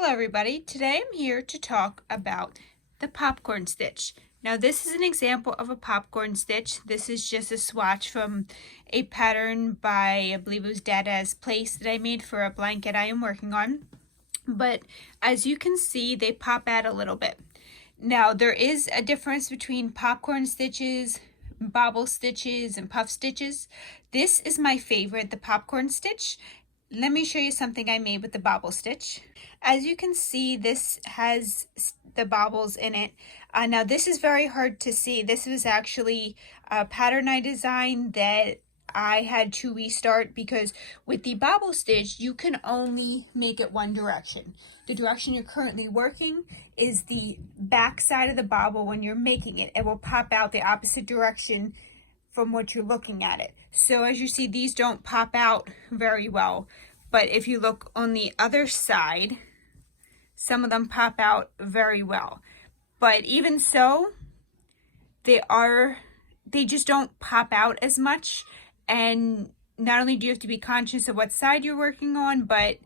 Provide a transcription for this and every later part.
Hello everybody, today I'm here to talk about the popcorn stitch. Now this is an example of a popcorn stitch. This is just a swatch from a pattern by, I believe it was Dada's Place that I made for a blanket I am working on. But as you can see, they pop out a little bit. Now there is a difference between popcorn stitches, bobble stitches, and puff stitches. This is my favorite, the popcorn stitch. Let me show you something I made with the bobble stitch. As you can see, this has the bobbles in it. Now this is very hard to see. This was actually a pattern I designed that I had to restart because with the bobble stitch, you can only make it one direction. The direction you're currently working is the back side of the bobble when you're making it. It will pop out the opposite direction from what you're looking at it. So as you see, these don't pop out very well. But if you look on the other side, some of them pop out very well. But even so, they just don't pop out as much. And not only do you have to be conscious of what side you're working on, but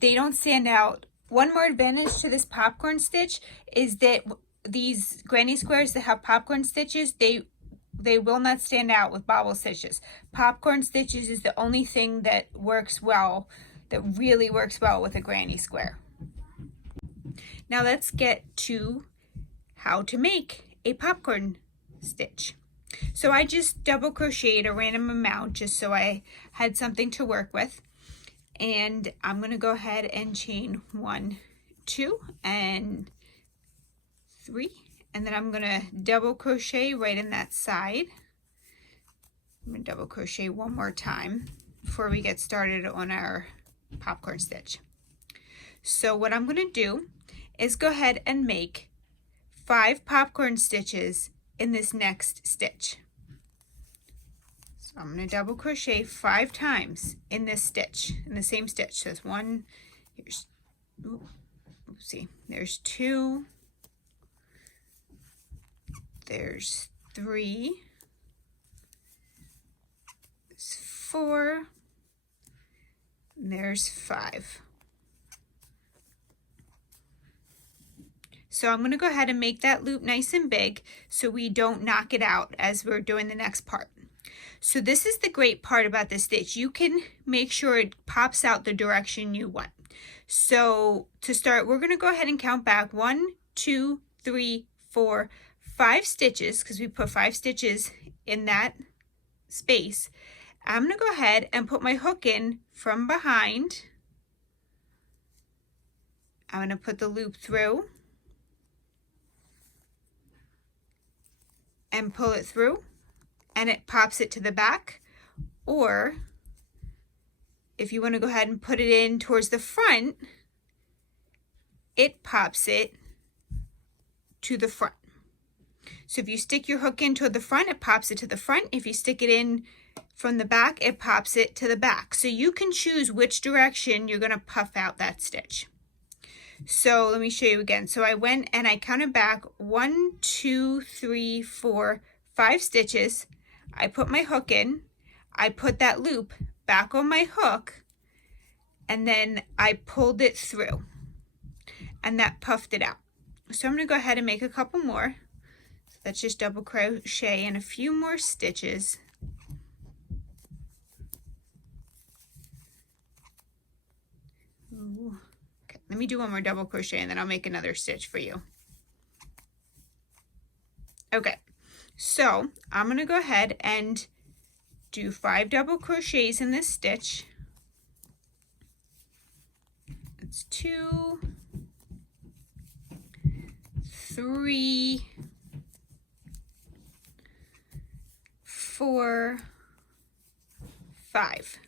they don't stand out. One more advantage to this popcorn stitch is that these granny squares that have popcorn stitches, they will not stand out with bobble stitches. Popcorn stitches is the only thing that works well, that really works well with a granny square. Now let's get to how to make a popcorn stitch. So I just double crocheted a random amount just so I had something to work with. And I'm going to go ahead and chain 1, 2, and 3. And then I'm going to double crochet right in that side. I'm going to double crochet one more time before we get started on our popcorn stitch. So what I'm going to do is go ahead and make 5 popcorn stitches in this next stitch. So I'm going to double crochet 5 times in this stitch, in the same stitch. So there's 1, here's, oopsie, there's 2, there's 3, there's 4, and there's 5. So I'm going to go ahead and make that loop nice and big so we don't knock it out as we're doing the next part. So this is the great part about this stitch. You can make sure it pops out the direction you want. So to start, we're going to go ahead and count back 1, 2, 3, 4, 5 stitches, because we put 5 stitches in that space. I'm going to go ahead and put my hook in from behind. I'm going to put the loop through and pull it through, and it pops it to the back. Or if you want to go ahead and put it in towards the front, it pops it to the front. So if you stick your hook in toward the front, it pops it to the front. If you stick it in from the back, it pops it to the back. So you can choose which direction you're going to puff out that stitch. So let me show you again. So I went and I counted back 1, 2, 3, 4, 5 stitches. I put my hook in. I put that loop back on my hook, and then I pulled it through, and that puffed it out. So I'm going to go ahead and make a couple more. So let's just double crochet in a few more stitches. Ooh. Okay, let me do one more double crochet and then I'll make another stitch for you. Okay, so I'm going to go ahead and do 5 double crochets in this stitch. That's 2, 3, 4, 5.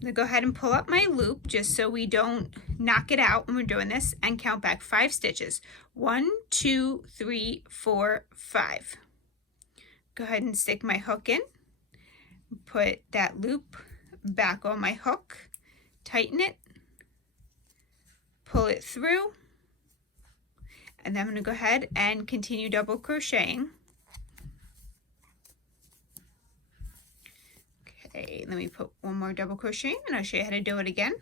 I'm going to go ahead and pull up my loop just so we don't knock it out when we're doing this, and count back 5 stitches. 1, 2, 3, 4, 5. Go ahead and stick my hook in, put that loop back on my hook, tighten it, pull it through, and then I'm going to go ahead and continue double crocheting. Okay, let me put one more double crochet and I'll show you how to do it again.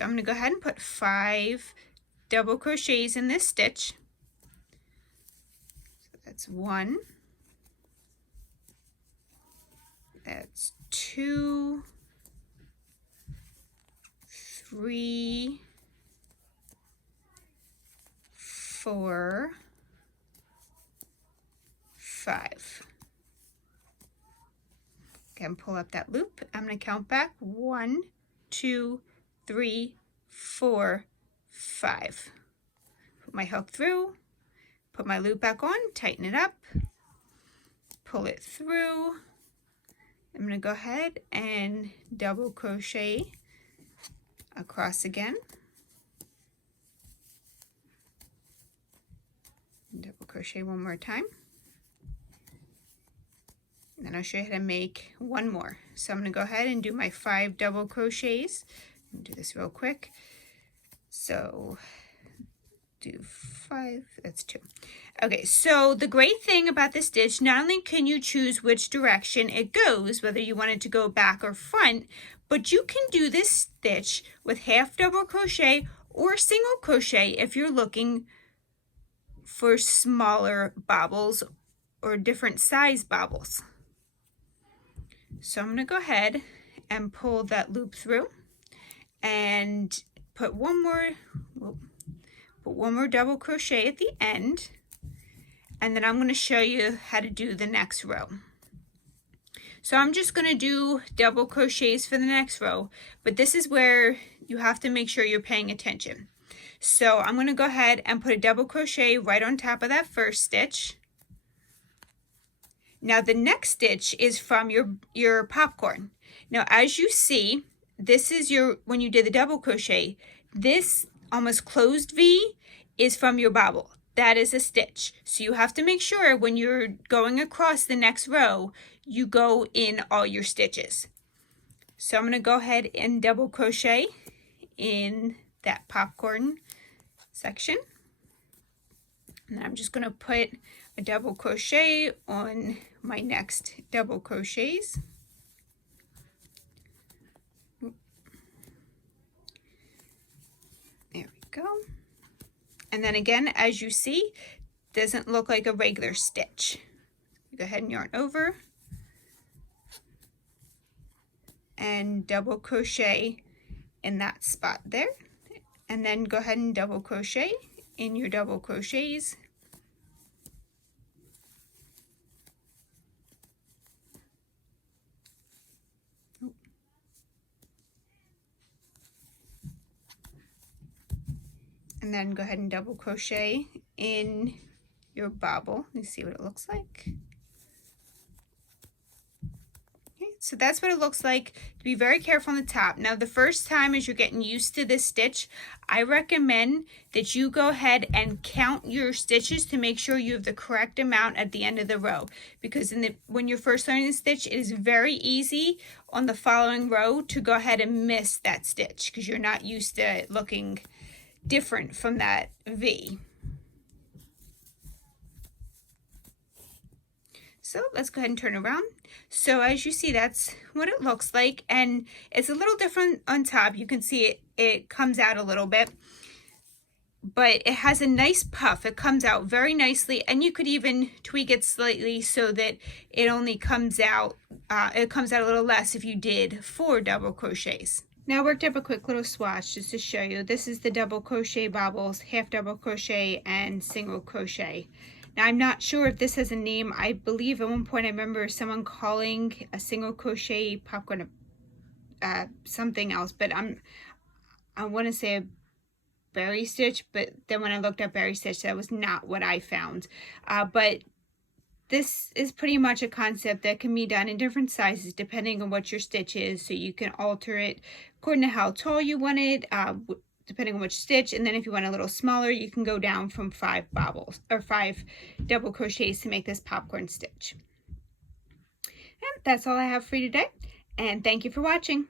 So I'm going to go ahead and put 5 double crochets in this stitch. So that's 1, that's 2, 3, 4, 5. Again, pull up that loop. I'm going to count back 1, 2, 3, 4, 5. Put my hook through, put my loop back on, tighten it up, pull it through. I'm going to go ahead and double crochet across again. Double crochet one more time. And then I'll show you how to make one more. So I'm going to go ahead and do my 5 double crochets. Do this real quick. So do 5, that's 2. Okay, so the great thing about this stitch, not only can you choose which direction it goes, whether you want it to go back or front, but you can do this stitch with half double crochet or single crochet if you're looking for smaller bobbles or different size bobbles. So I'm going to go ahead and pull that loop through and put one more double crochet at the end, and then I'm going to show you how to do the next row. So I'm just going to do double crochets for the next row, but this is where you have to make sure you're paying attention. So I'm going to go ahead and put a double crochet right on top of that first stitch. Now the next stitch is from your popcorn. Now as you see, this is when you did the double crochet, this almost closed V is from your bobble. That is a stitch. So you have to make sure when you're going across the next row, you go in all your stitches. So I'm going to go ahead and double crochet in that popcorn section. And then I'm just going to put a double crochet on my next double crochets. There we go. And then again, as you see, doesn't look like a regular stitch. Go ahead and yarn over and double crochet in that spot there, and then go ahead and double crochet in your double crochets. And then go ahead and double crochet in your bobble. Let me see what it looks like. Okay, so that's what it looks like. Be very careful on the top. Now the first time as you're getting used to this stitch, I recommend that you go ahead and count your stitches to make sure you have the correct amount at the end of the row, because when you're first learning the stitch, it is very easy on the following row to go ahead and miss that stitch because you're not used to it looking different from that V. So let's go ahead and turn around. So as you see, that's what it looks like, and it's a little different on top. You can see it comes out a little bit, but it has a nice puff. It comes out very nicely, and you could even tweak it slightly so that it only comes out a little less if you did 4 double crochets. Now I worked up a quick little swatch just to show you. This is the double crochet bobbles, half double crochet and single crochet. Now I'm not sure if this has a name. I believe at one point I remember someone calling a single crochet popcorn something else, but I want to say a berry stitch, but then when I looked up berry stitch, that was not what I found. But this is pretty much a concept that can be done in different sizes depending on what your stitch is, so you can alter it according to how tall you want it, depending on which stitch, and then if you want a little smaller, you can go down from 5 bobbles or 5 double crochets to make this popcorn stitch. And that's all I have for you today, and thank you for watching.